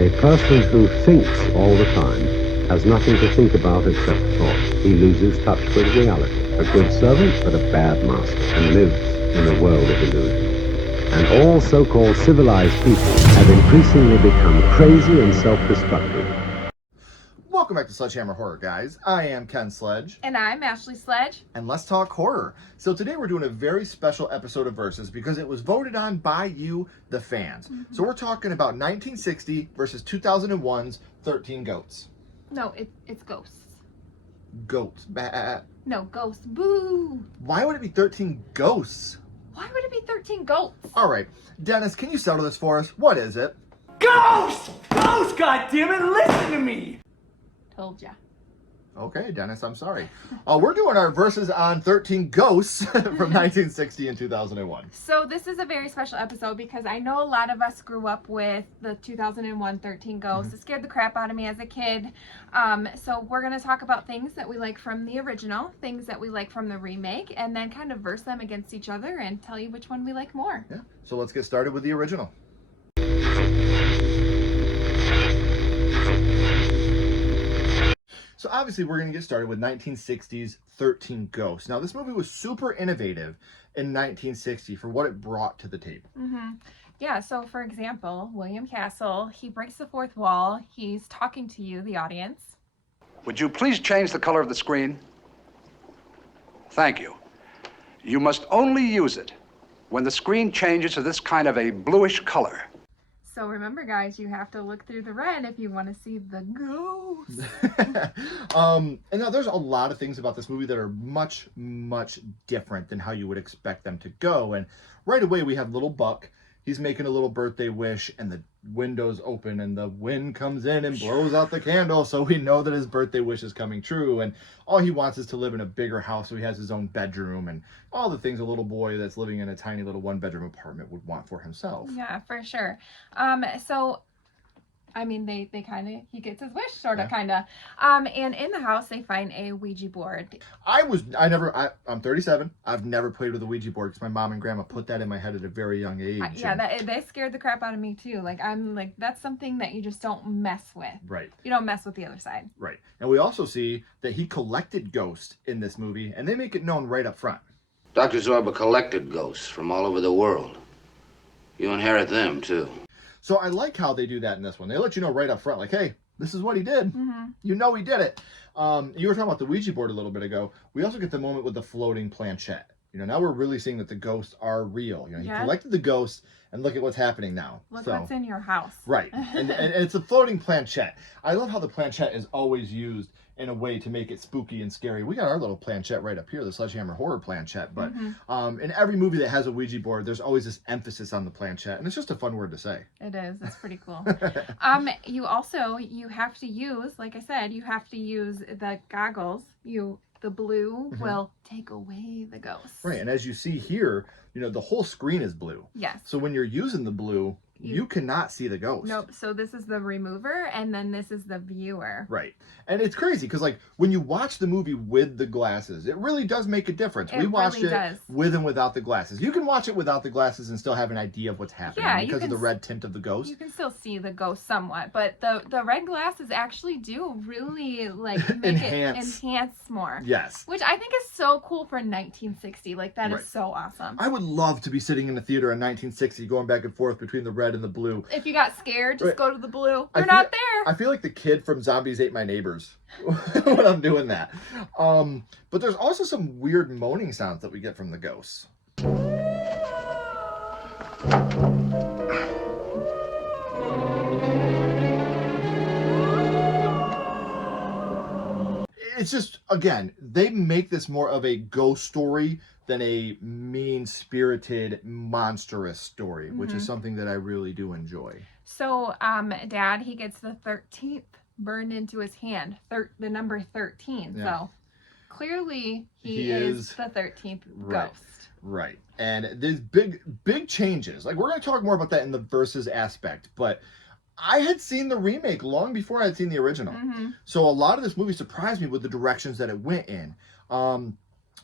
A person who thinks all the time has nothing to think about except thought. He loses touch with reality. A good servant, but a bad master, and lives in a world of illusion. And all so-called civilized people have increasingly become crazy and self-destructive. Welcome back to Sledgehammer Horror, guys. I am Ken Sledge. And I'm Ashley Sledge. And let's talk horror. So today we're doing a very special episode of Versus because it was voted on by you, the fans. Mm-hmm. So we're talking about 1960 versus 2001's 13 Goats. No, it's ghosts. Goats. Bah. No, ghosts. Boo! Why would it be 13 ghosts? Why would it be 13 goats? All right. Dennis, can you settle this for us? What is it? Ghosts! Ghosts, goddammit! Listen to me! Told ya. Okay, Dennis, I'm sorry. We're doing our Versus on 13 Ghosts from 1960 and 2001. So this is a very special episode because I know a lot of us grew up with the 2001 13 Ghosts. Mm-hmm. It scared the crap out of me as a kid. So we're going to talk about things that we like from the original, things that we like from the remake, and then kind of verse them against each other and tell you which one we like more. Yeah. So let's get started with the original. So obviously we're going to get started with 1960's 13 Ghosts. Now this movie was super innovative in 1960 for what it brought to the table. Mm-hmm. Yeah, so for example, William Castle, he breaks the fourth wall. He's talking to you, the audience. Would you please change the color of the screen? Thank you. You must only use it when the screen changes to this kind of a bluish color. So remember, guys, you have to look through the red if you want to see the ghosts. And now there's a lot of things about this movie that are much, much different than how you would expect them to go. And right away we have little Buck. He's making a little birthday wish and the windows open and the wind comes in and blows out the candle. So we know that his birthday wish is coming true. And all he wants is to live in a bigger house. So he has his own bedroom and all the things a little boy that's living in a tiny little one-bedroom apartment would want for himself. Yeah, for sure. So I mean, he gets his wish, sort of, kind of. And in the house, they find a Ouija board. I'm 37. I've never played with a Ouija board because my mom and grandma put that in my head at a very young age. They scared the crap out of me, too. That's something that you just don't mess with. Right. You don't mess with the other side. Right. And we also see that he collected ghosts in this movie, and they make it known right up front. Dr. Zorba collected ghosts from all over the world. You inherit them, too. So I like how they do that in this one. They let you know right up front, like, hey, this is what he did. Mm-hmm. You know he did it. You were talking about the Ouija board a little bit ago. We also get the moment with the floating planchette. Now we're really seeing that the ghosts are real. He collected the ghosts, and look at what's happening now. Look what's in your house. Right. And it's a floating planchette. I love how the planchette is always used in a way to make it spooky and scary. We got our little planchette right up here, the Sledgehammer Horror planchette. But in every movie that has a Ouija board, there's always this emphasis on the planchette. And it's just a fun word to say. It is. It's pretty cool. You have to use, like I said, you have to use the goggles. The blue will take away the ghosts. Right, and as you see here, the whole screen is blue. Yes. So when you're using the blue, you cannot see the ghost. Nope. So this is the remover, and then this is the viewer. Right. And it's crazy because, when you watch the movie with the glasses, it really does make a difference. We watched it with and without the glasses. You can watch it without the glasses and still have an idea of what's happening because of the red tint of the ghost. You can still see the ghost somewhat, but the red glasses actually do really make it enhance more. Yes. Which I think is so cool for 1960. That is so awesome. I would love to be sitting in a theater in 1960 going back and forth between the red and the blue. If you got scared, just go to the blue. You're not there. I feel like the kid from Zombies Ate My Neighbors when I'm doing that. But there's also some weird moaning sounds that we get from the ghosts. It's just, again, they make this more of a ghost story than a mean-spirited, monstrous story, which is something that I really do enjoy. So, Dad, he gets the 13th burned into his hand, the number 13. Yeah. So, clearly, he is the 13th ghost. Right. And there's big changes. We're going to talk more about that in the Versus aspect, but I had seen the remake long before I had seen the original. Mm-hmm. So a lot of this movie surprised me with the directions that it went in.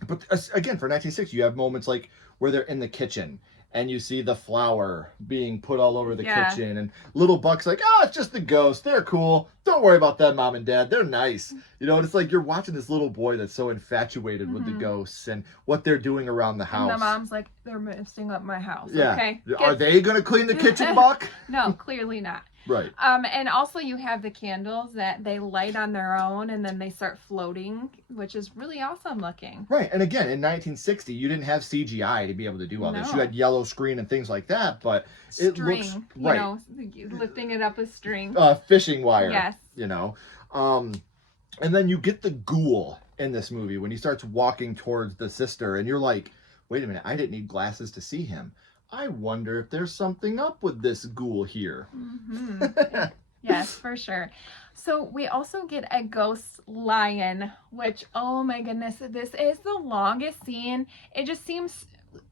But again, for 1960, you have moments where they're in the kitchen and you see the flour being put all over the Yeah. kitchen, and little Buck's like, oh, it's just the ghost. They're cool. Don't worry about them, Mom and Dad. They're nice. You know, and it's like you're watching this little boy that's so infatuated with the ghosts and what they're doing around the house. And the mom's like, they're messing up my house. Yeah. Okay. Are they going to clean the kitchen, Buck? No, clearly not. Right. And also you have the candles that they light on their own and then they start floating, which is really awesome looking. Right. And again, in 1960, you didn't have CGI to be able to do all this. You had yellow screen and things like that, but it looks right. You know, lifting it up with string. Fishing wire. Yes. You know. And then you get the ghoul in this movie when he starts walking towards the sister, and you're like, wait a minute, I didn't need glasses to see him. I wonder if there's something up with this ghoul here. Yes, for sure. So we also get a ghost lion, which, oh my goodness, this is the longest scene. It just seems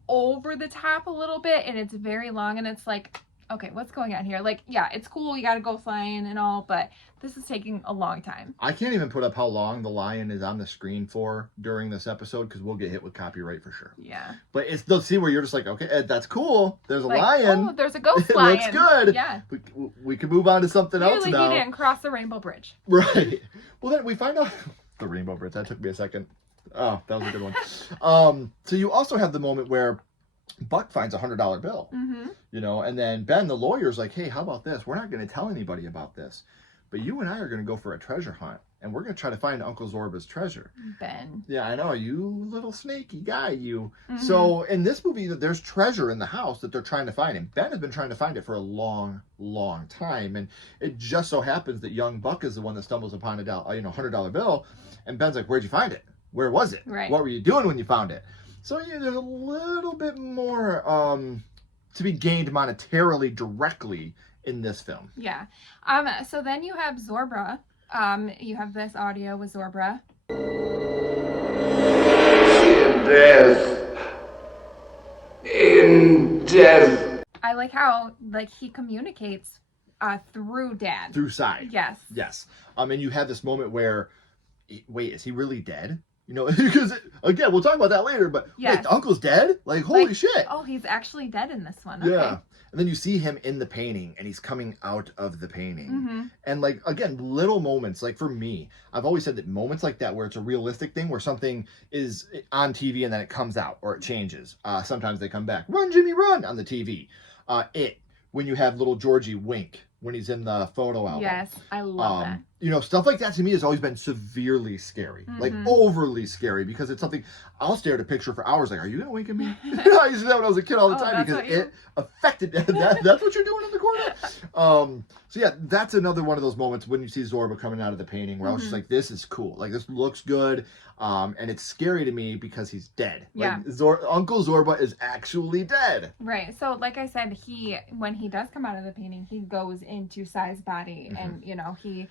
over the top a little bit, and it's very long, and it's like, okay, what's going on here? Like, yeah, it's cool, you got a ghost lion and all, but this is taking a long time. I can't even put up how long the lion is on the screen for during this episode, because we'll get hit with copyright for sure. Yeah. But it's the scene where you're just like, okay, Ed, that's cool. There's a Like, lion. oh, there's a ghost It lion. looks good. Yeah. We can move on to something else Clearly now. he didn't cross the rainbow bridge. Right. Well, then we find out the rainbow bridge. That took me a second. Oh, that was a good one. So you also have the moment where Buck finds $100 bill, you know, and then Ben, the lawyer's like, hey, how about this? We're not going to tell anybody about this, but you and I are going to go for a treasure hunt, and we're going to try to find Uncle Zorba's treasure. Ben. Yeah, I know, you little snaky guy, you. So in this movie, there's treasure in the house that they're trying to find, and Ben has been trying to find it for a long, long time, and it just so happens that young Buck is the one that stumbles upon a $100 bill, and Ben's like, where'd you find it? Where was it? Right. What were you doing when you found it? So yeah, there's a little bit more to be gained monetarily directly in this film. Yeah. So then you have Zorba. You have this audio with Zorba. In death. I like how he communicates through Dad. Through side. Yes. Yes. And you have this moment where, wait, is he really dead? You know, because again, we'll talk about that later, but Yes. wait, the uncle's dead? Like, holy shit. Oh, he's actually dead in this one. Okay. Yeah. And then you see him in the painting, and he's coming out of the painting. And like, again, little moments, like for me, I've always said that moments like that where it's a realistic thing, where something is on TV and then it comes out or it changes. Sometimes they come back. Run, Jimmy, run on the TV. When you have little Georgie wink when he's in the photo album. Yes, I love that. You know, stuff like that to me has always been severely scary, like overly scary, because it's something I'll stare at a picture for hours. Like, are you gonna wink at me? I used to do that when I was a kid all the time, because it affected that. That's what you're doing in the corner. So yeah, that's another one of those moments when you see Zorba coming out of the painting, where I was just like, this is cool. Like, this looks good, and it's scary to me because he's dead. Yeah. Like, Uncle Zorba is actually dead. Right. So, like I said, when he does come out of the painting, he goes into Sai's body, and you know he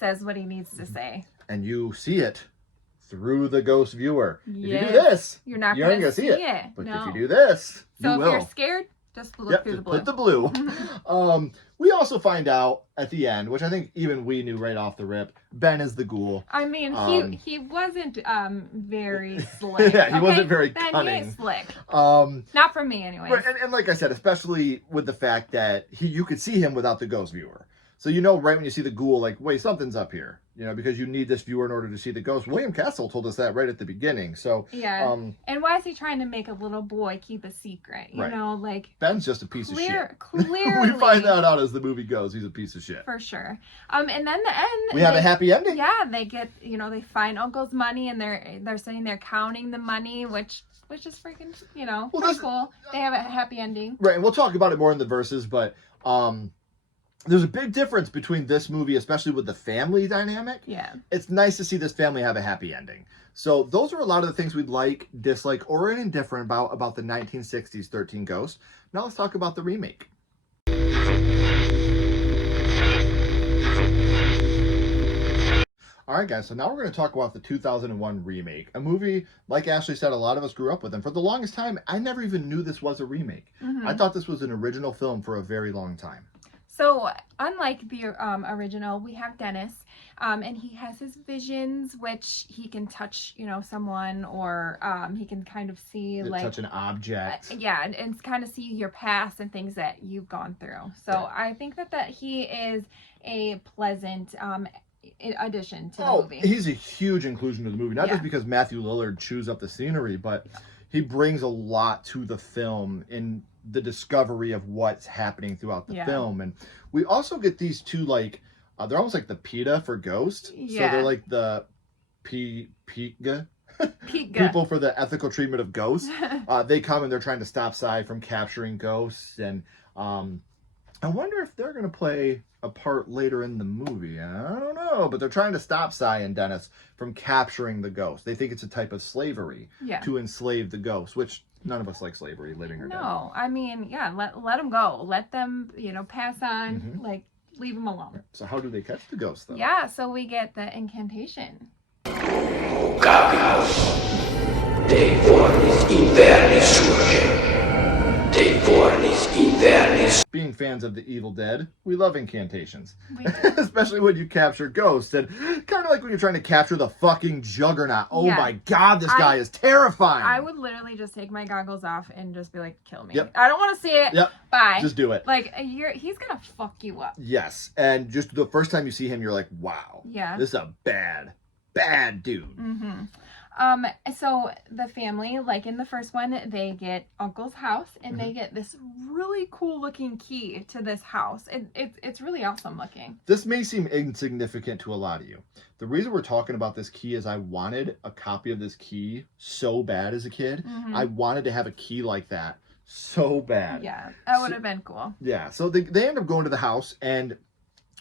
says what he needs to say. And you see it through the ghost viewer. Yes. If you do this, You're not you going ain't to gonna see it. But No. if you do this, So you if will. you're scared, just look Yep, through the just blue. put the blue. We also find out at the end, which I think even we knew right off the rip, Ben is the ghoul. I mean, he wasn't very slick. Yeah, he wasn't very Ben, cunning. he ain't slick. Not for me, anyways. Right, and like I said, especially with the fact that you could see him without the ghost viewer. So you know right when you see the ghoul, like, wait, something's up here. You know, because you need this viewer in order to see the ghost. William Castle told us that right at the beginning. So yeah. And why is he trying to make a little boy keep a secret? You Right. know, like, Ben's just a piece of shit. Clearly. We find that out as the movie goes. He's a piece of shit. For sure. And then the end. We have a happy ending. Yeah, they get, they find Uncle's money, and they're sitting there counting the money, which is freaking, pretty cool. They have a happy ending. Right, and we'll talk about it more in the verses, but there's a big difference between this movie, especially with the family dynamic. Yeah. It's nice to see this family have a happy ending. So those are a lot of the things we'd like, dislike, or are indifferent about the 1960s 13 Ghosts. Now let's talk about the remake. All right, guys, so now we're going to talk about the 2001 remake, a movie, like Ashley said, a lot of us grew up with, and for the longest time, I never even knew this was a remake. I thought this was an original film for a very long time. So unlike the original, we have Dennis, and he has his visions, which he can touch, someone, or he can kind of see touch an object. Yeah, and kind of see your past and things that you've gone through. So I think that he is a pleasant addition to the movie. He's a huge inclusion to the movie, not just because Matthew Lillard chews up the scenery, but he brings a lot to the film in the discovery of what's happening throughout the film. And we also get these two, like, they're almost like the PETA for Ghost. So they're like the PETA people for the ethical treatment of ghosts. They come and they're trying to stop Cy from capturing ghosts. And I wonder if they're going to play a part later in the movie. I don't know, but they're trying to stop Cy and Dennis from capturing the ghost. They think it's a type of slavery to enslave the ghost, which none of us like slavery, living or dead. No, I mean, let them go. Let them, pass on. Like, leave them alone. So how do they catch the ghost, though? Yeah, so we get the incantation. Dei fornis inverni surge. Dei fornis inverni. Being fans of the Evil Dead, we love incantations. We do. Especially when you capture ghosts. And kind of like when you're trying to capture the fucking Juggernaut. Oh my God, this guy is terrifying. I would literally just take my goggles off and just be like, kill me. Yep. I don't want to see it. Yep. Bye. Just do it. Like, he's going to fuck you up. Yes. And just the first time you see him, you're like, wow. Yeah. This is a bad dude. Mm-hmm. So the family, like in the first one, they get Uncle's house, and they get this really cool looking key to this house. It's really awesome looking. This may seem insignificant to a lot of you. The reason we're talking about this key is I wanted a copy of this key so bad as a kid. I wanted to have a key like that so bad. Yeah, that would have been cool. Yeah, so they end up going to the house, and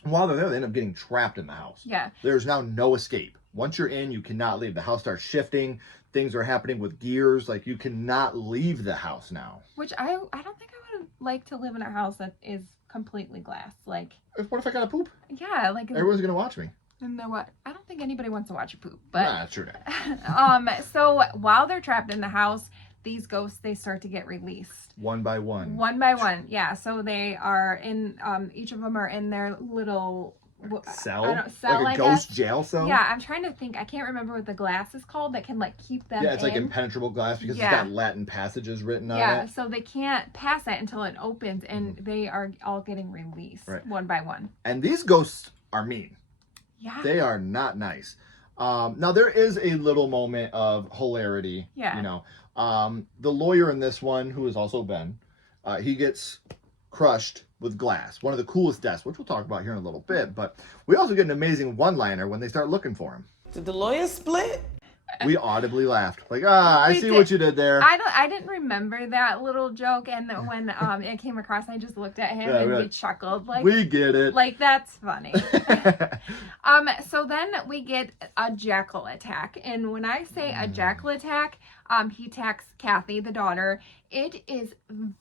while they're there, they end up getting trapped in the house. Yeah. There's now no escape. Once you're in, you cannot leave. The house starts shifting. Things are happening with gears. Like, you cannot leave the house now. Which I don't think I would like to live in a house that is completely glass. Like, what if I gotta poop? Yeah, like everyone's gonna watch me. And then what? I don't think anybody wants to watch you poop. But nah, true that. So while they're trapped in the house, these ghosts, they start to get released. One by one. One by one, yeah. So they are in, each of them are in their little cell? Cell, like a ghost jail cell? Yeah, I'm trying to think. I can't remember what the glass is called that can, like, keep them it's like impenetrable glass because it's got Latin passages written on it. Yeah, so they can't pass it until it opens, and they are all getting released one by one. And these ghosts are mean. Yeah. They are not nice. Now, there is a little moment of hilarity. Yeah. You know, the lawyer in this one, who is also Ben, he gets crushed with glass. One of the coolest deaths, which we'll talk about here in a little bit. But we also get an amazing one-liner when they start looking for him. Did the lawyer split? We audibly laughed. Like, I see what you did there. I didn't remember that little joke, and when it came across, I just looked at him and we chuckled. Like, we get it. Like, that's funny. So then we get a jackal attack, and when I say a jackal attack, he attacks Kathy, the daughter. It is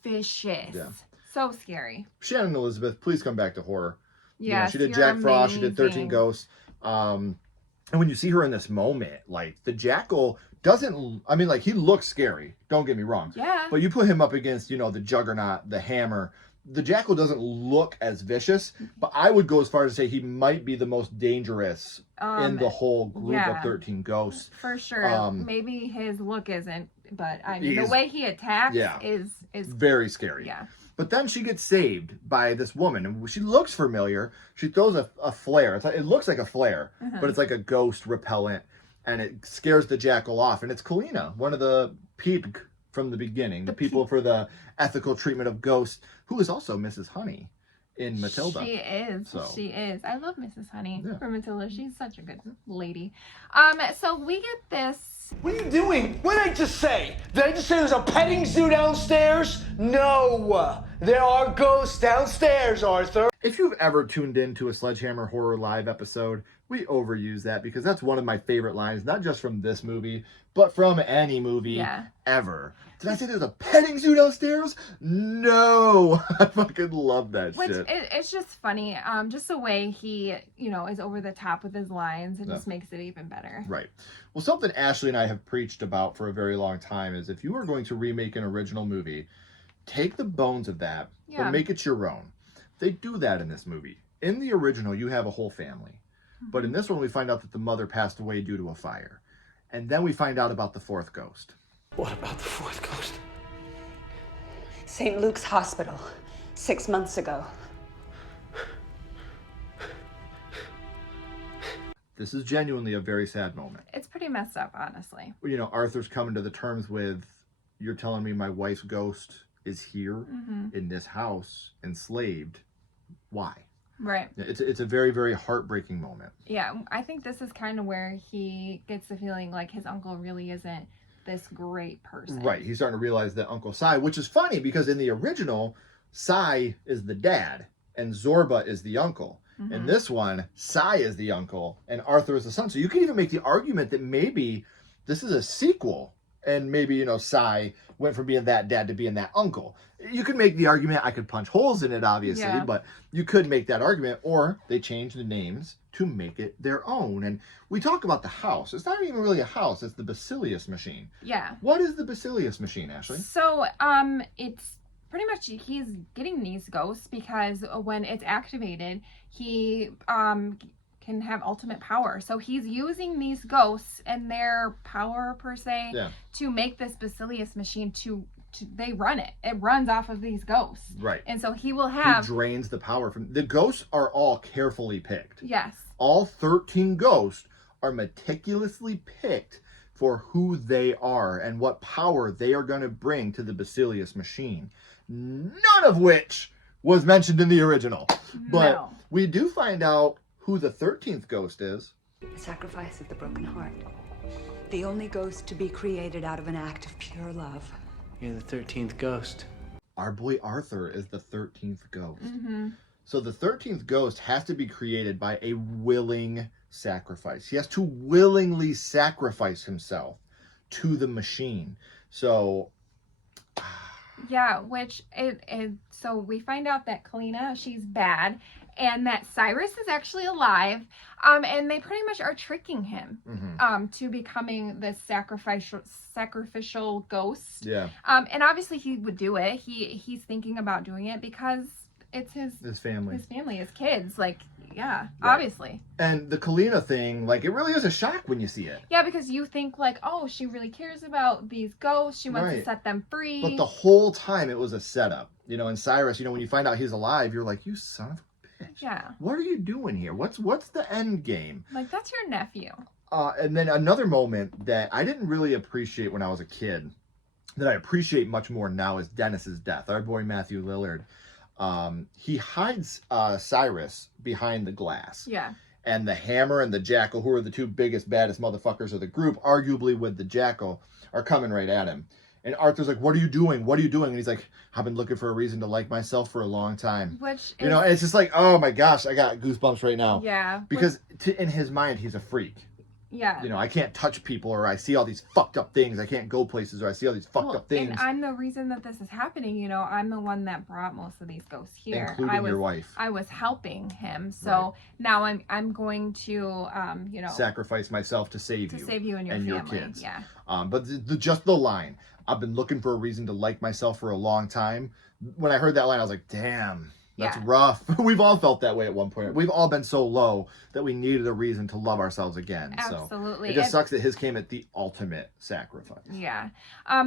vicious. Yeah. So scary. Shannon Elizabeth, please come back to horror. Yeah, she did Jack Frost. She did 13 Ghosts. And when you see her in this moment, like, the jackal doesn't, I mean, like, he looks scary. Don't get me wrong. Yeah. But you put him up against, you know, the Juggernaut, the Hammer. The jackal doesn't look as vicious, but I would go as far as to say he might be the most dangerous in the whole group of 13 Ghosts. For sure. Maybe his look isn't, but I mean, the way he attacks is very scary. Yeah. But then she gets saved by this woman, and she looks familiar. She throws a flare. It looks like a flare, but it's like a ghost repellent, and it scares the jackal off. And it's Kalina, one of the pig from the beginning, the people for the ethical treatment of ghosts, who is also Mrs. Honey in Matilda. She is. I love Mrs. Honey from Matilda. She's such a good lady. So we get this. What are you doing? What did I just say? Did I just say there's a petting zoo downstairs? No. There are ghosts downstairs, Arthur. If you've ever tuned in to a Sledgehammer Horror Live episode, we overuse that because that's one of my favorite lines, not just from this movie, but from any movie ever. Did I say there's a petting zoo downstairs? No. I fucking love that shit. It's just funny. Just the way he, is over the top with his lines. It just makes it even better. Right. Well, something Ashley and I have preached about for a very long time is if you are going to remake an original movie, take the bones of that, but make it your own. They do that in this movie. In the original, you have a whole family. But in this one, we find out that the mother passed away due to a fire. And then we find out about the fourth ghost. What about the fourth ghost? St. Luke's Hospital, 6 months ago. This is genuinely a very sad moment. It's pretty messed up, honestly. You know, Arthur's coming to the terms with, you're telling me my wife's ghost is here in this house, enslaved. Why? Right. It's a very, very heartbreaking moment. Yeah, I think this is kind of where he gets the feeling like his uncle really isn't this great person. Right. He's starting to realize that Uncle Si, which is funny because in the original, Si is the dad and Zorba is the uncle. In this one, Si is the uncle and Arthur is the son. So you can even make the argument that maybe this is a sequel and maybe, you know, Si went from being that dad to being that uncle. You could make the argument, I could punch holes in it, obviously, but you could make that argument, or they change the names to make it their own. And we talk about the house. It's not even really a house. It's the Basilius machine. Yeah. What is the Basilius machine, Ashley? So, it's pretty much he's getting these ghosts because when it's activated, he can have ultimate power. So he's using these ghosts and their power per se to make this Basilius machine to they run it. It runs off of these ghosts. Right. And so he will have... He drains the power from... The ghosts are all carefully picked. Yes. All 13 ghosts are meticulously picked for who they are and what power they are going to bring to the Basilius machine. None of which was mentioned in the original. But we do find out who the 13th ghost is. The sacrifice of the broken heart. The only ghost to be created out of an act of pure love. You're the 13th ghost. Our boy Arthur is the 13th ghost. So the 13th ghost has to be created by a willing sacrifice. He has to willingly sacrifice himself to the machine. So... Yeah, which so we find out that Kalina, she's bad, and that Cyrus is actually alive, and they pretty much are tricking him to becoming this sacrificial ghost. Yeah. And obviously he would do it. He's thinking about doing it because it's his family. His family, his kids. Like, yeah, obviously. And the Kalina thing, like, it really is a shock when you see it. Yeah, because you think, like, oh, she really cares about these ghosts. She wants to set them free. But the whole time it was a setup. You know, and Cyrus, you know, when you find out he's alive, you're like, you son of a bitch. Yeah. What are you doing here? What's the end game? Like, that's your nephew. And then another moment that I didn't really appreciate when I was a kid, that I appreciate much more now, is Dennis's death. Our boy Matthew Lillard. He hides Cyrus behind the glass. Yeah. And the Hammer and the Jackal, who are the two biggest, baddest motherfuckers of the group, arguably with the Jackal, are coming right at him. And Arthur's like, what are you doing? What are you doing? And he's like, I've been looking for a reason to like myself for a long time. Which you know, it's just like, oh my gosh, I got goosebumps right now. Yeah. Because in his mind, he's a freak. Yeah. You know, I can't touch people, or I see all these fucked up things. I can't go places, or I see all these fucked up things. And I'm the reason that this is happening. You know, I'm the one that brought most of these ghosts here. Including your wife. I was helping him. So now I'm going to, you know. Sacrifice myself to save you. To save you and your family. family. Your kids. Yeah. But just the line, I've been looking for a reason to like myself for a long time. When I heard that line, I was like, damn. That's rough. We've all felt that way at one point. We've all been so low that we needed a reason to love ourselves again. Absolutely. So it just sucks that his came at the ultimate sacrifice. Yeah.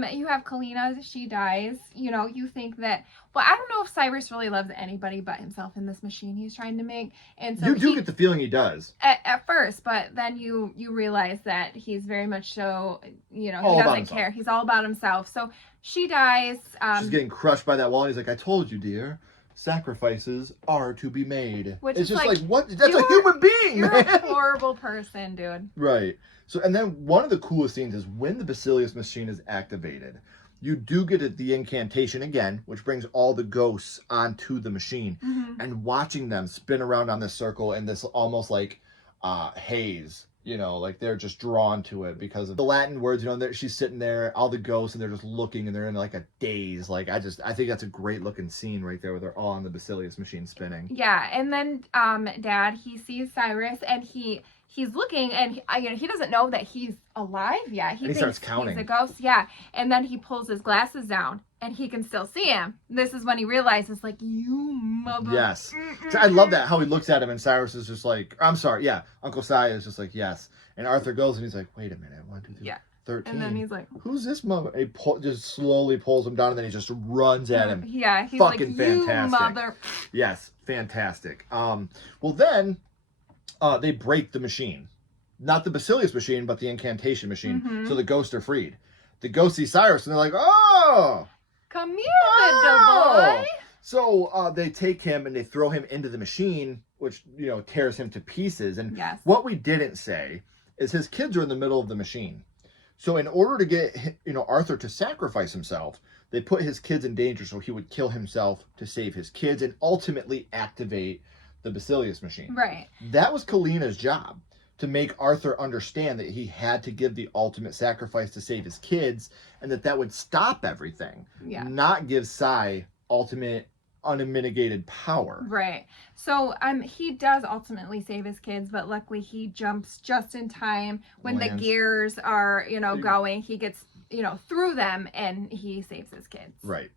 You have Kalina, she dies. You know, you think that, well, I don't know if Cyrus really loves anybody but himself in this machine he's trying to make. And so you do get the feeling he does. At first, but then you realize that he's very much so, you know, all he doesn't care. He's all about himself. So she dies. She's getting crushed by that wall. He's like, I told you, dear. Sacrifices are to be made. Which it's is just like what? That's a human being, you're man. You're a horrible person, dude. Right. So, and then one of the coolest scenes is when the Basilius machine is activated. You do get the incantation again, which brings all the ghosts onto the machine, and watching them spin around on this circle in this almost like haze. You know, like they're just drawn to it because of the Latin words, you know, she's sitting there, all the ghosts, and they're just looking, and they're in like a daze. Like, I think that's a great looking scene right there where they're all on the Basilius machine spinning. Yeah, and then Dad, he sees Cyrus, and he's looking, and you know, he doesn't know that he's alive yet. He thinks starts counting. he's a ghost, yeah. And then he pulls his glasses down, and he can still see him. This is when he realizes, like, you mother. Yes. So I love that, how he looks at him, and Cyrus is just like, I'm sorry, yeah. Uncle Si is just like, yes. And Arthur goes and he's like, wait a minute, 1, 2, 3, Yeah. 13. And then he's like, who's this mother? And he just slowly pulls him down, and then he just runs at him. yeah, he's Fucking like, you fantastic. mother. Yes, fantastic. Well, then they break the machine. Not the Basilius machine, but the incantation machine. So the ghosts are freed. The ghosts see Cyrus, and they're like, oh! Come here, little boy. So they take him and they throw him into the machine, which, you know, tears him to pieces. And Yes. what we didn't say is his kids are in the middle of the machine. So in order to get, you know, Arthur to sacrifice himself, they put his kids in danger so he would kill himself to save his kids and ultimately activate the Basilius machine. Right. That was Kalina's job, to make Arthur understand that he had to give the ultimate sacrifice to save his kids, and that would stop everything. Yeah. Not give Sai ultimate unmitigated power. Right. So he does ultimately save his kids, but luckily he jumps just in time when the Lands. gears are, you know, going. He gets, you know, through them and he saves his kids. Right.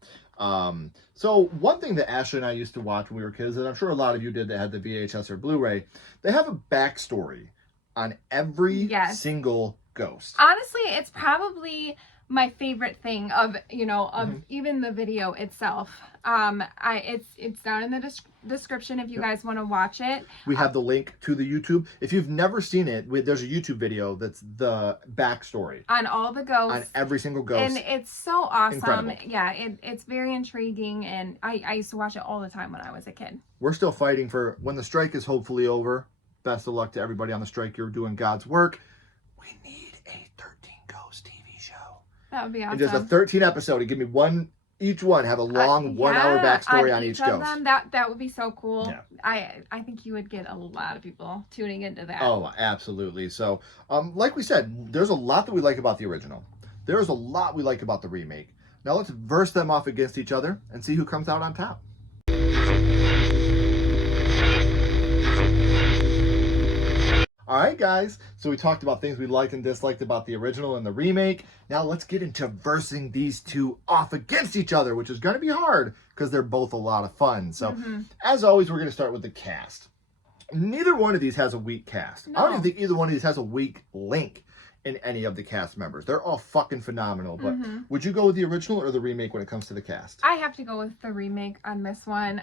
So one thing that Ashley and I used to watch when we were kids, and I'm sure a lot of you did that had the VHS or Blu-ray, they have a backstory on every Yes. single ghost. Honestly, it's probably my favorite thing of, you know, of even the video itself. It's down in the description if you guys want to watch it. We have the link to the YouTube. If you've never seen it, there's a YouTube video that's the backstory On all the ghosts. on every single ghost. And it's so awesome. Incredible. Yeah, it's very intriguing, and I used to watch it all the time when I was a kid. We're still fighting for when the strike is hopefully over. Best of luck to everybody on the strike. You're doing God's work. We need a 13 Ghost TV show. That would be awesome. And just a 13 episode. Give me one, each one have a long 1 hour backstory on each of ghost. them, that would be so cool. Yeah. I think you would get a lot of people tuning into that. Oh, absolutely. So, like we said, there's a lot that we like about the original. There's a lot we like about the remake. Now let's verse them off against each other and see who comes out on top. All right, guys. So we talked about things we liked and disliked about the original and the remake. Now let's get into versing these two off against each other, which is going to be hard because they're both a lot of fun. So, as always, we're going to start with the cast. Neither one of these has a weak cast. I don't even think either one of these has a weak link in any of the cast members. They're all fucking phenomenal. But would you go with the original or the remake when it comes to the cast? I have to go with the remake on this one,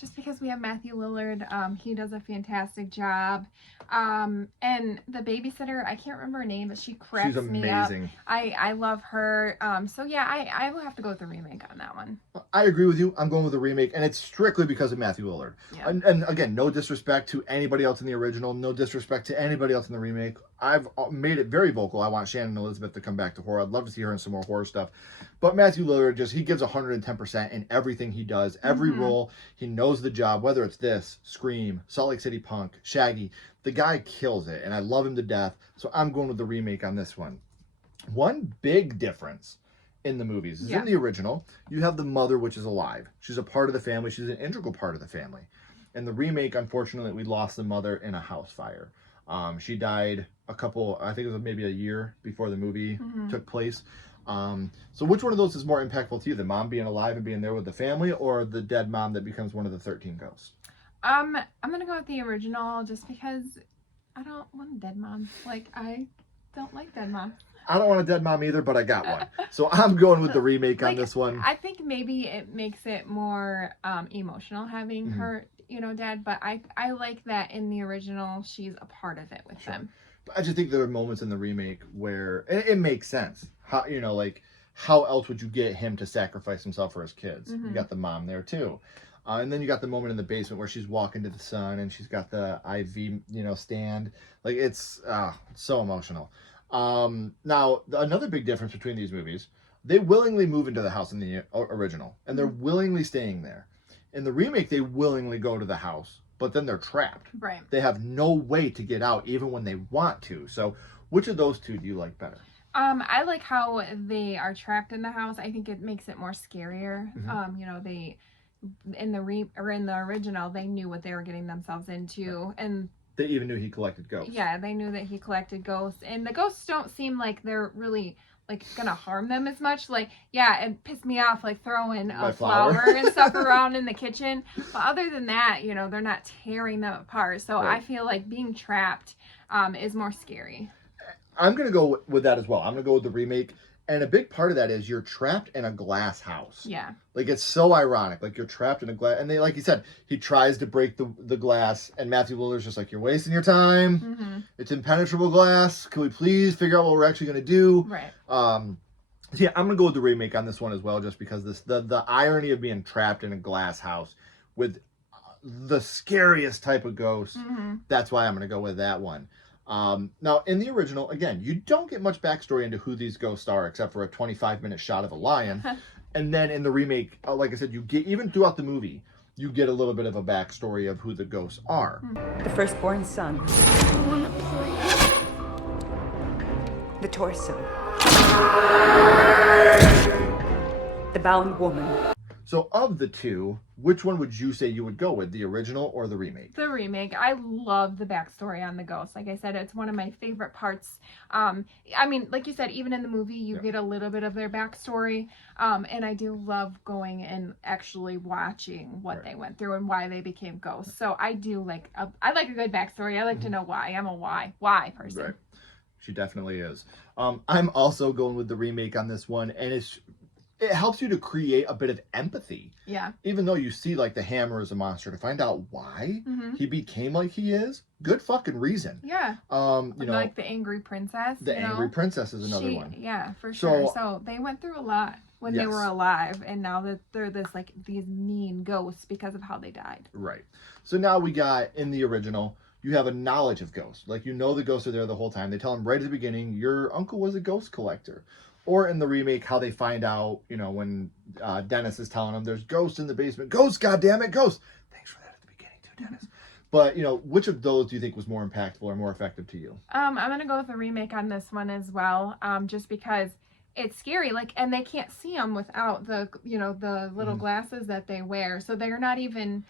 just because we have Matthew Lillard. He does a fantastic job. And the babysitter, I can't remember her name, but she cracks me up. She's amazing. I love her. So yeah, I will have to go with the remake on that one. I agree with you. I'm going with the remake, and it's strictly because of Matthew Lillard. Yeah. And again, no disrespect to anybody else in the original, no disrespect to anybody else in the remake. I've made it very vocal. I want Shannon Elizabeth to come back to horror. I'd love to see her in some more horror stuff. But Matthew Lillard, he gives 110% in everything he does. Every role, he knows the job, whether it's this, Scream, Salt Lake City Punk, Shaggy. The guy kills it, and I love him to death. So I'm going with the remake on this one. One big difference in the movies is in the original, you have the mother, which is alive. She's a part of the family. She's an integral part of the family. In the remake, unfortunately, we lost the mother in a house fire. She died I think it was maybe a year before the movie took place. So which one of those is more impactful to you? The mom being alive and being there with the family, or the dead mom that becomes one of the 13 ghosts? I'm gonna go with the original just because I don't want a dead mom. Like, I don't like dead mom. I don't want a dead mom either, but I got one. So I'm going with the remake on this one. I think maybe it makes it more emotional having her, you know, dead, but I like that in the original she's a part of it with them. I just think there are moments in the remake where it makes sense. How, you know, like, how else would you get him to sacrifice himself for his kids? You got the mom there too. And then you got the moment in the basement where she's walking to the sun and she's got the IV, you know, stand. Like, it's so emotional. Now, another big difference between these movies, they willingly move into the house in the original, and they're willingly staying there. In the remake, they willingly go to the house, but then they're trapped. Right. They have no way to get out, even when they want to. So, which of those two do you like better? I like how they are trapped in the house. I think it makes it more scarier. You know, they in the original, they knew what they were getting themselves into, and They even knew he collected ghosts. yeah, they knew that he collected ghosts, and the ghosts don't seem like they're really like gonna harm them as much. Like, yeah, it pissed me off like throwing My a flower. flower and stuff around in the kitchen. But other than that, you know, they're not tearing them apart. So Right. I feel like being trapped is more scary. I'm going to go with that as well. I'm going to go with the remake. And a big part of that is you're trapped in a glass house. Yeah. Like, it's so ironic. Like, you're trapped in a glass. And they, like you said, he tries to break the glass. And Matthew Lillard's just like, you're wasting your time. Mm-hmm. It's impenetrable glass. Can we please figure out what we're actually going to do? Right. Yeah, I'm going to go with the remake on this one as well, just because the irony of being trapped in a glass house with the scariest type of ghost. Mm-hmm. That's why I'm going to go with that one. Now, in the original, again, you don't get much backstory into who these ghosts are, except for a 25-minute shot of a lion. And then in the remake, like I said, you get, even throughout the movie, you get a little bit of a backstory of who the ghosts are. The firstborn son. The torso. The bound woman. So of the two, which one would you say you would go with, the original or the remake? The remake. I love the backstory on the ghost. Like I said, it's one of my favorite parts. I mean, like you said, even in the movie, you get a little bit of their backstory. And I do love going and actually watching what they went through and why they became ghosts. So I do like, I like a good backstory. I like to know why. I'm a why person. Right. She definitely is. I'm also going with the remake on this one, and it helps you to create a bit of empathy. Yeah. Even though you see like the hammer as a monster, to find out why he became like he is, good fucking reason. Yeah. You know, like the angry princess. the angry princess is another one. Yeah, for sure. So- So they went through a lot when they were alive, and now that they're these mean ghosts because of how they died. Right. So now we got, in the original, you have a knowledge of ghosts. Like, you know the ghosts are there the whole time. They tell him right at the beginning, your uncle was a ghost collector. Or in the remake, how they find out, you know, when Dennis is telling them there's ghosts in the basement. Ghosts, goddammit, ghosts. Thanks for that at the beginning too, Dennis. But, you know, which of those do you think was more impactful or more effective to you? I'm gonna go with the remake on this one as well, just because it's scary. Like, and they can't see them without the, you know, the little glasses that they wear, so they're not even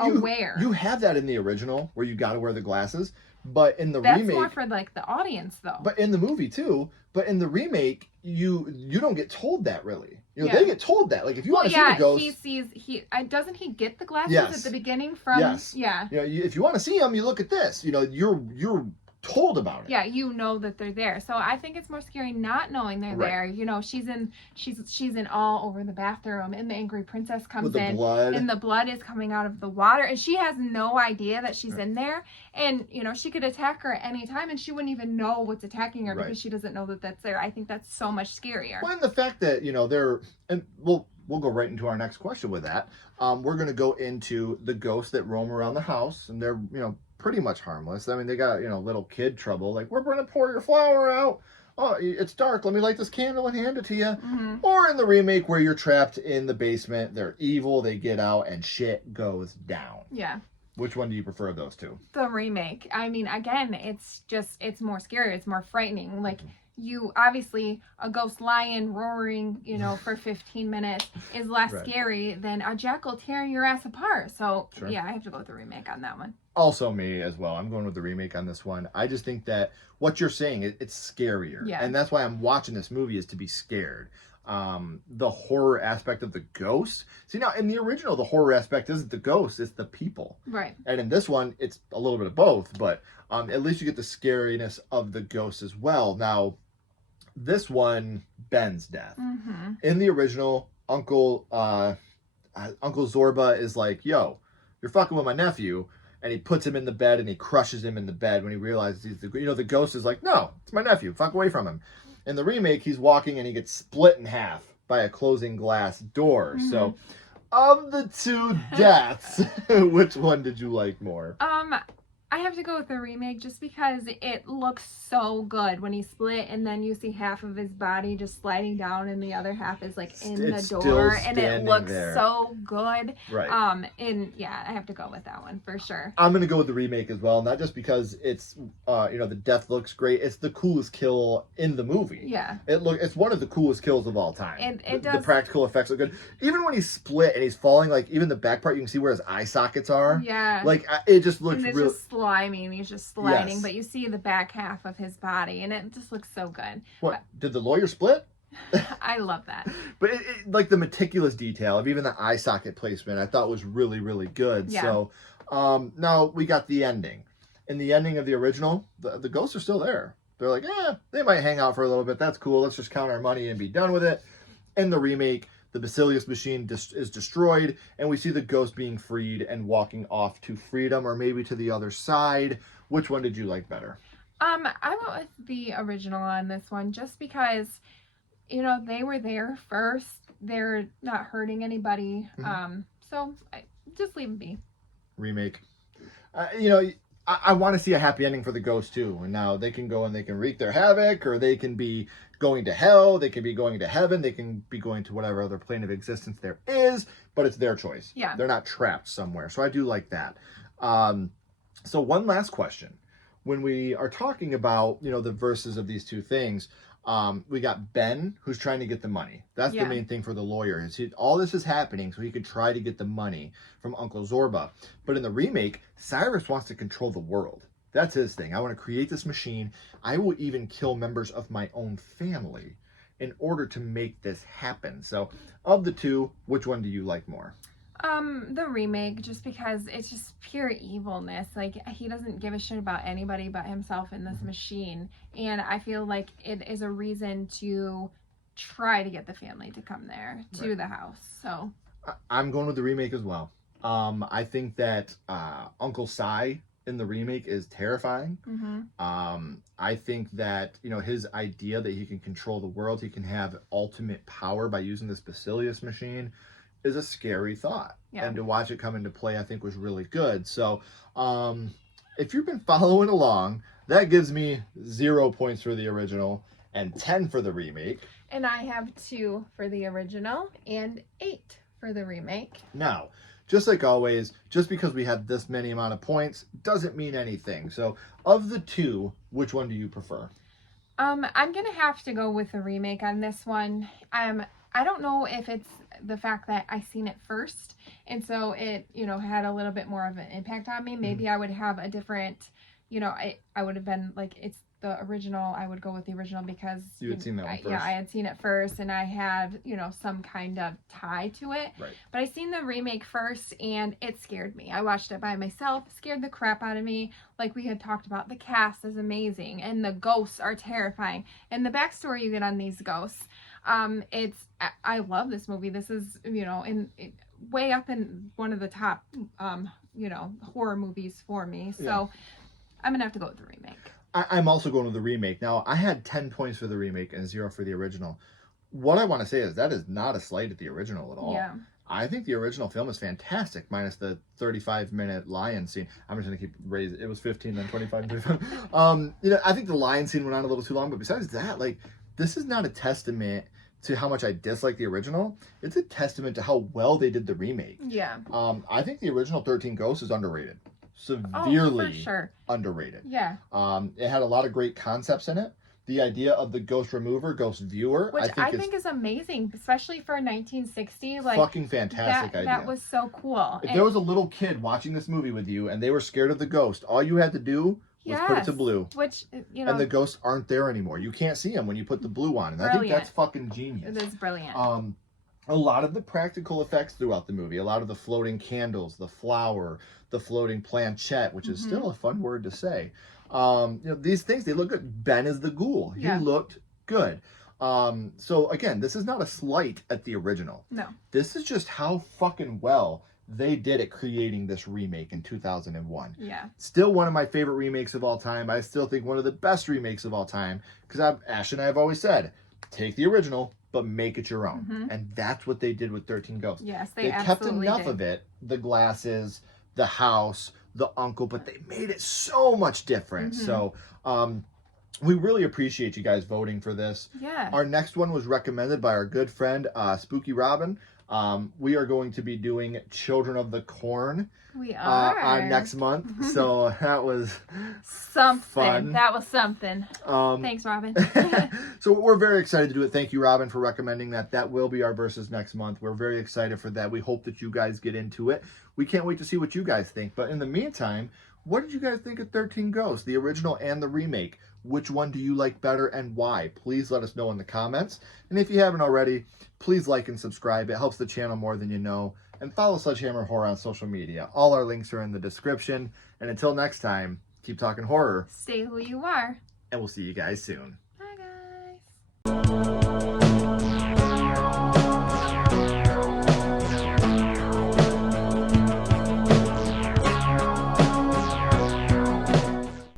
aware. You have that in the original, where you got to wear the glasses. But in the That's remake, more for like the audience, though. but in the movie too. But in the remake, you don't get told that really. You know, they get told that. Like, if you want to see the ghost, doesn't he get the glasses Yes. at the beginning from? Yes. Yeah. You know, if you want to see them, you look at this. You know, you're told about it. Yeah, you know that they're there. So I think it's more scary not knowing they're Right. there. You know, she's in all over the bathroom, and the angry princess comes With the in, blood. and the blood is coming out of the water, and she has no idea that she's in there. And you know, she could attack her at any time, and she wouldn't even know what's attacking her because she doesn't know that that's there. I think that's so much scarier. Well, and the fact that, you know, and we'll go right into our next question with that. We're going to go into the ghosts that roam around the house, and they're, you know, pretty much harmless. I mean, they got, you know, little kid trouble. Like, we're going to pour your flour out. Oh, it's dark. Let me light this candle and hand it to you. Mm-hmm. Or in the remake, where you're trapped in the basement, they're evil, they get out, and shit goes down. Yeah. Which one do you prefer of those two? The remake. I mean, again, it's more scary. It's more frightening. Like, you obviously, a ghost lion roaring, you know, for 15 minutes is less scary than a jackal tearing your ass apart. So yeah, I have to go with the remake on that one. Also me as well. I'm going with the remake on this one. I just think that what you're saying, it's scarier. Yeah. And that's why I'm watching this movie, is to be scared. The horror aspect of the ghosts. See, now in the original, the horror aspect isn't the ghosts, it's the people. Right. And in this one, it's a little bit of both, but at least you get the scariness of the ghosts as well. Now, this one, Ben's death. Mm-hmm. In the original, Uncle Zorba is like, yo, you're fucking with my nephew. And he puts him in the bed and he crushes him in the bed when he realizes he's the ghost is like, no, it's my nephew. Fuck away from him. In the remake, he's walking and he gets split in half by a closing glass door. Mm-hmm. So, of the two deaths, which one did you like more? I have to go with the remake just because it looks so good when he split and then you see half of his body just sliding down and the other half is like in the door, and it looks so good. Right. And yeah, I have to go with that one for sure. I'm gonna go with the remake as well, not just because it's you know, the death looks great. It's the coolest kill in the movie. Yeah. It's one of the coolest kills of all time. And the practical effects look good. Even when he's split and he's falling, like even the back part, you can see where his eye sockets are. Yeah. Like it just looks and it's real. just slow slimy and he's just sliding, Yes. but you see the back half of his body and it just looks so good. What, did the lawyer split? I love that. But like the meticulous detail of even the eye socket placement, I thought was really, really good. Yeah. So now we got the ending. In the ending of the original, the ghosts are still there. They're like, they might hang out for a little bit. That's cool. Let's just count our money and be done with it. In the remake, the Basilius machine is destroyed, and we see the ghost being freed and walking off to freedom, or maybe to the other side. Which one did you like better? I went with the original on this one just because, you know, they were there first. They're not hurting anybody. So just leave them be. Remake. You know, I want to see a happy ending for the ghost too. And now they can go and they can wreak their havoc, or they can be going to hell, they can be going to heaven, they can be going to whatever other plane of existence there is, but it's their choice. Yeah. They're not trapped somewhere. So I do like that. So one last question. When we are talking about, you know, the verses of these two things, we got Ben, who's trying to get the money. That's the main thing for the lawyer. All this is happening so he could try to get the money from Uncle Zorba. But in the remake, Cyrus wants to control the world. That's his thing. I want to create this machine. I will even kill members of my own family in order to make this happen. So of the two, which one do you like more? The remake, just because it's just pure evilness. Like, he doesn't give a shit about anybody but himself in this machine. And I feel like it is a reason to try to get the family to come there to the house. So I'm going with the remake as well. I think that Uncle Si in the remake is terrifying. I think that, you know, his idea that he can control the world, he can have ultimate power by using this Basilius machine, is a scary thought. And to watch it come into play, I think, was really good. So if you've been following along, that gives me 0 points for the original and 10 for the remake. And I have 2 for the original and 8 for the remake. Now, just like always, just because we have this many amount of points doesn't mean anything. So of the two, which one do you prefer? I'm gonna have to go with the remake on this one. I don't know if it's the fact that I seen it first, and so it, you know, had a little bit more of an impact on me. Maybe I would have a different, you know, I would have been like, it's the original. I would go with the original because you had seen that one first. Yeah, I had seen it first, and I had, you know, some kind of tie to it. Right. But I seen the remake first, and it scared me. I watched it by myself, scared the crap out of me. Like we had talked about, the cast is amazing, and the ghosts are terrifying, and the backstory you get on these ghosts. I love this movie. This is, you know, way up in one of the top, you know, horror movies for me. So I'm gonna have to go with the remake. I'm also going with the remake. Now, I had 10 points for the remake and 0 for the original. What I want to say is that is not a slight at the original at all. Yeah. I think the original film is fantastic, minus the 35-minute lion scene. I'm just going to keep raising. It was 15, then 25, and 35. You know, I think the lion scene went on a little too long, but besides that, like, this is not a testament to how much I dislike the original. It's a testament to how well they did the remake. Yeah. I think the original 13 Ghosts is underrated. Severely for sure. underrated. Yeah. It had a lot of great concepts in it. The idea of the ghost remover, ghost viewer, which I think is amazing, especially for 1960. Like, fucking fantastic idea. That was so cool. If there was a little kid watching this movie with you and they were scared of the ghost, all you had to do was put it to blue. Which, you know, and the ghosts aren't there anymore. You can't see them when you put the blue on. And I think that's fucking genius. It is brilliant. A lot of the practical effects throughout the movie, a lot of the floating candles, the flower, the floating planchette, which is still a fun word to say. You know, these things, they look good. Ben is the ghoul. He looked good. So again, this is not a slight at the original. No. This is just how fucking well they did at creating this remake in 2001. Yeah. Still one of my favorite remakes of all time. I still think one of the best remakes of all time. Because Ash and I have always said, take the original, but make it your own. And that's what they did with 13 Ghosts. Yes, they kept enough of it, the glasses, the house, the uncle, but they made it so much different. So we really appreciate you guys voting for this. Yeah. Our next one was recommended by our good friend Spooky Robin. We are going to be doing Children of the Corn. We are. On next month. So that was something. Fun. That was something. Thanks, Robin. So we're very excited to do it. Thank you, Robin, for recommending that. That will be our versus next month. We're very excited for that. We hope that you guys get into it. We can't wait to see what you guys think. But in the meantime, What did you guys think of 13 Ghosts, the original and the remake? Which one do you like better and why? Please let us know in the comments. And if you haven't already, please like and subscribe. It helps the channel more than you know. And follow Sledgehammer Horror on social media. All our links are in the description. And until next time, keep talking horror. Stay who you are. And we'll see you guys soon.